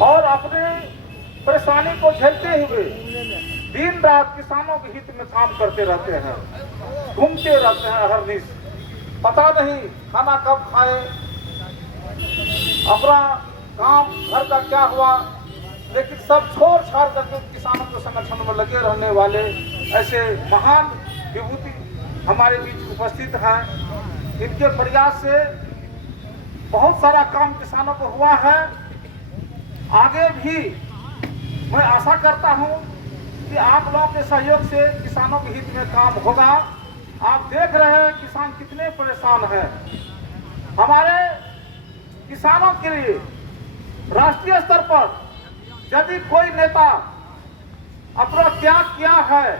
और अपने परेशानी को झेलते हुए दिन रात किसानों के हित में काम करते रहते हैं, घूमते रहते हैं हर दिन। पता नहीं खाना कब खाए, अपना काम घर का क्या हुआ, लेकिन सब छोड़ छाड़ करके किसानों के संगठन में लगे रहने वाले ऐसे महान विभूति हमारे बीच उपस्थित हैं। इनके प्रयास से बहुत सारा काम किसानों को हुआ है। आगे भी मैं आशा करता हूं कि आप लोगों के सहयोग से किसानों के हित में काम होगा। आप देख रहे हैं किसान कितने परेशान हैं। हमारे किसानों के लिए राष्ट्रीय स्तर पर यदि कोई नेता अपना त्याग किया है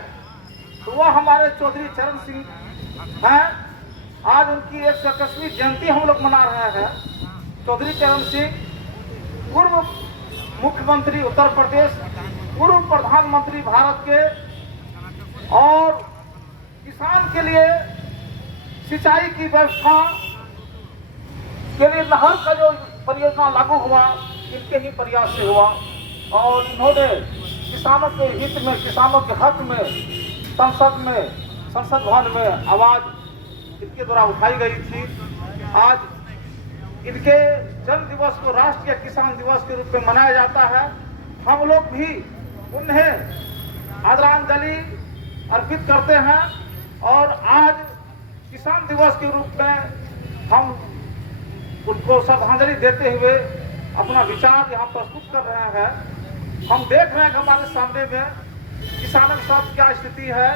तो वह हमारे चौधरी चरण सिंह हैं। आज उनकी 121वीं जयंती हम लोग मना रहे हैं। चौधरी चरण सिंह पूर्व मुख्यमंत्री उत्तर प्रदेश, पूर्व प्रधानमंत्री भारत के, और किसान के लिए सिंचाई की व्यवस्था के लिए नहर का जो परियोजना लागू हुआ इनके ही प्रयास से हुआ। और इन्होंने किसानों के हित में, किसानों के हक में संसद भवन में आवाज इनके द्वारा उठाई गई थी। आज इनके जन्म दिवस को राष्ट्रीय किसान दिवस के रूप में मनाया जाता है। हम लोग भी उन्हें आदरांजलि अर्पित करते हैं और आज किसान दिवस के रूप में हम उनको श्रद्धांजलि देते हुए अपना विचार यहाँ प्रस्तुत कर रहे हैं। हम देख रहे हैं कि हमारे सामने में किसानों के साथ क्या स्थिति है।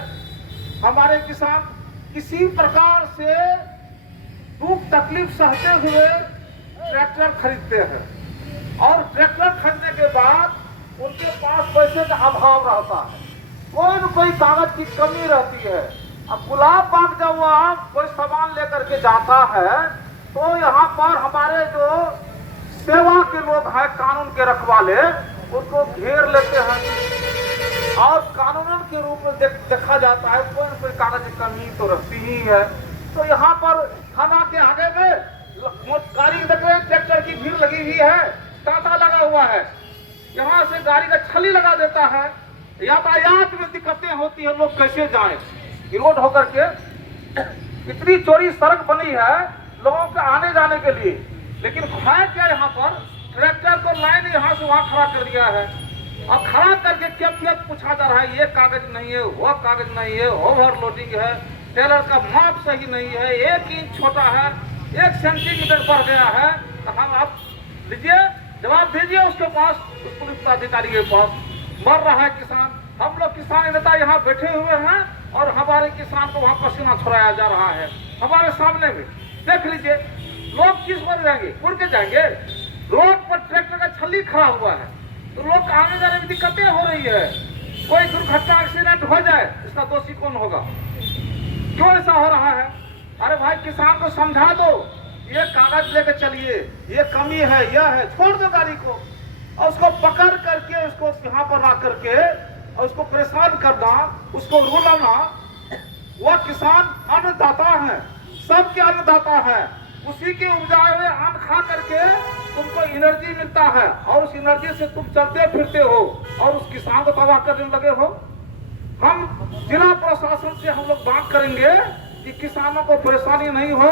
हमारे किसान किसी प्रकार से दुख तकलीफ सहते हुए ट्रैक्टर खरीदते हैं और ट्रैक्टर खरीदने के बाद उनके पास पैसे का अभाव रहता है, कोई न कोई कागज की कमी रहती है। अब गुलाब बाग जब वह कोई सामान लेकर के जाता है तो यहाँ पर हमारे जो सेवा के लोग हैं, कानून के रखवाले, उनको घेर लेते हैं और कानून के रूप में देखा जाता है कोई न कोई कागज की कमी तो रहती ही है। तो यहाँ पर थाना के आगे में गाड़ी देख रहे हैं, ट्रैक्टर की भीड़ लगी हुई है, तांता लगा हुआ है, यहाँ से गाड़ी का छली लगा देता है। यातायात में दिक्कतें होती है, लोग कैसे जाएं रोड होकर के। इतनी चौड़ी सड़क बनी है लोगों के आने जाने के लिए, लेकिन है क्या, यहाँ पर ट्रैक्टर को लाइन यहाँ से वहाँ खड़ा कर दिया है और खड़ा करके क्या पूछा जा रहा है, ये कागज नहीं है, वो कागज नहीं है, ओवरलोडिंग है, टेलर का माप सही नहीं है, 1 इंच छोटा है, 1 सेंटीमीटर बढ़ गया है। तो हम आप लीजिए, जवाब दीजिए उसके पास, उस पुलिस अधिकारी के पास। मर रहा है किसान, हम लोग किसान नेता यहाँ बैठे हुए हैं और हमारे किसान को वहाँ पसीना छुड़ाया जा रहा है हमारे सामने में। देख लीजिए, लोग किस पर जाएंगे, उड़ के जाएंगे। रोड पर ट्रैक्टर का छली खड़ा हुआ है तो लोग आने जाने में दिक्कतें हो रही है। कोई दुर्घटना एक्सीडेंट हो जाए, इसका दोषी कौन होगा? क्यों ऐसा हो रहा है? अरे भाई, किसान को समझा दो, ये कागज लेकर चलिए, ये कमी है, यह है, छोड़ दो गाड़ी को और उसको पकड़ करके उसको यहाँ पर ला करके और उसको परेशान करना, उसको रुलाना। वह किसान अन्नदाता है, सबके अन्नदाता है, उसी के उपजाए हुए अन्न खा करके तुमको एनर्जी मिलता है और उस एनर्जी से तुम चलते फिरते हो और उस किसान को तबाह करने लगे हो। हम जिला प्रशासन से हम लोग बात करेंगे कि किसानों को परेशानी नहीं हो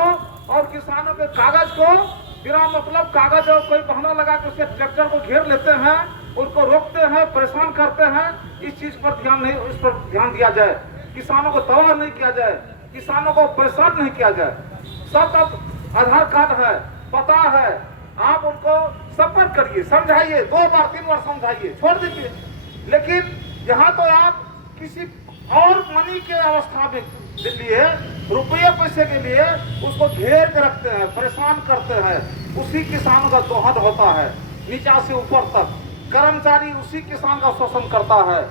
और किसानों के कागज को बिना मतलब कागज और कोई बहाना लगा के उसके ट्रैक्टर को घेर लेते हैं, उनको रोकते हैं, परेशान करते हैं। इस चीज पर ध्यान नहीं, इस पर ध्यान दिया जाए, किसानों को तबाह नहीं किया जाए, किसानों को परेशान नहीं किया जाए। सबका आधार कार्ड है, पता है, आप उनको संपर्क करिए, समझाइए, 2 बार 3 बार समझाइए, छोड़ दीजिए। लेकिन यहाँ तो आप किसी और मनी के अवस्था में लिए, रुपये पैसे के लिए उसको घेर के रखते हैं, परेशान करते हैं। उसी किसान का दोहद होता है नीचा से ऊपर तक। कर्मचारी उसी किसान का शोषण करता है,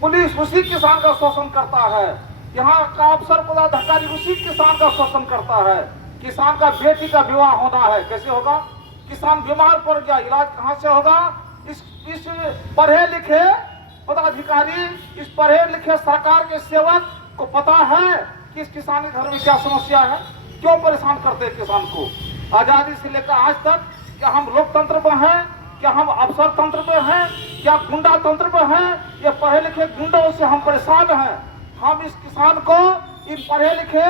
पुलिस उसी किसान का शोषण करता है, यहाँ का अफसर पदाधिकारी उसी किसान का शोषण करता है। किसान का बेटी का विवाह होना है, कैसे होगा? किसान बीमार पड़ गया, इलाज कहाँ से होगा? इस पढ़े लिखे पदाधिकारी, इस पढ़े लिखे सरकार के सेवक को पता है कि इस किसान के घर में क्या समस्या है, क्यों परेशान करते हैं किसान को। आजादी से लेकर आज तक क्या हम लोकतंत्र में हैं क्या हम अफसर तंत्र पे हैं, क्या गुंडा तंत्र पे हैं? ये पढ़े लिखे गुंडों से हम परेशान हैं। हम इस किसान को इन पढ़े लिखे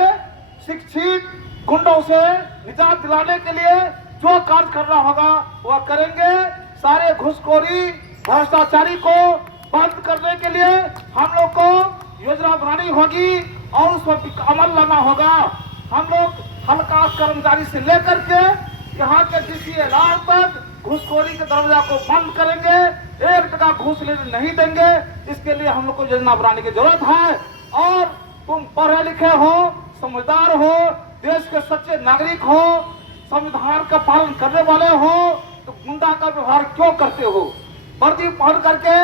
शिक्षित गुंडों से निजात दिलाने के लिए जो कार्य करना होगा वह करेंगे। सारे घुसखोरी भ्रष्टाचारी को बंद करने के लिए हम लोग को योजना बनानी होगी और उस पर अमल लाना होगा। हम लोग हल्का कर्मचारी से लेकर के यहाँ के डीसी एलान तक घूसखोरी के दरवाजा को बंद करेंगे। 1 टका घूस लेने नहीं देंगे। इसके लिए हम लोग को योजना बनाने की जरूरत है। और तुम पढ़े लिखे हो, समझदार हो, देश के सच्चे नागरिक हो, संविधान का पालन करने वाले हो, तो गुंडा का व्यवहार क्यों करते हो? वर्दी पहन करके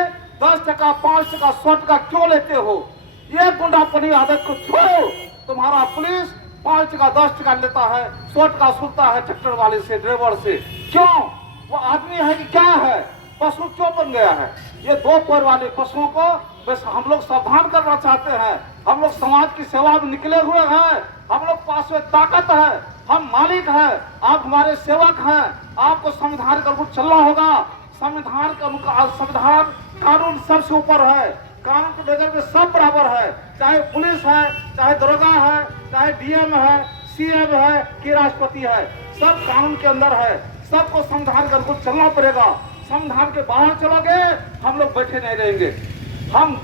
10 टका, 5 टका, 100 टका क्यों लेते हो? ये गुंडापनी आदत को छोड़ो। तुम्हारा पुलिस 5 टका, 10 टका लेता है, 100 टका सुनता है ट्रैक्टर वाले से, ड्राइवर से। क्यों? वो आदमी है कि क्या है? पशु क्यों बन गया है? ये 2 पैर वाले पशुओं को बस हम लोग सावधान करना चाहते हैं। हम लोग समाज की सेवा में निकले हुए हैं। हम लोग पास में ताकत है, हम मालिक हैं, आप हमारे सेवक हैं। आपको संविधान का अनुरूप चलना होगा। संविधान का संविधान कानून सबसे ऊपर है। कानून के नजर में सब बराबर है, चाहे पुलिस है, चाहे दरोगा है, चाहे डीएम है, सीएम है कि राष्ट्रपति है, सब कानून के अंदर है। सबको संविधान के अनुरूप चलना पड़ेगा। संविधान के बाहर चलोगे हम लोग बैठे नहीं रहेंगे। हम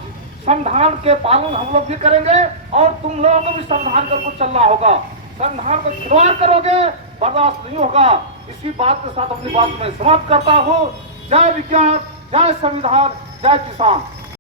संविधान के पालन हम लोग भी करेंगे और तुम लोगों को भी संविधान के अनुरूप चलना होगा। संविधान को खिलवाड़ करोगे बर्दाश्त नहीं होगा। इसी बात के साथ अपनी बात में समाप्त करता हूँ। जय विज्ञान, जय संविधान, जय किसान।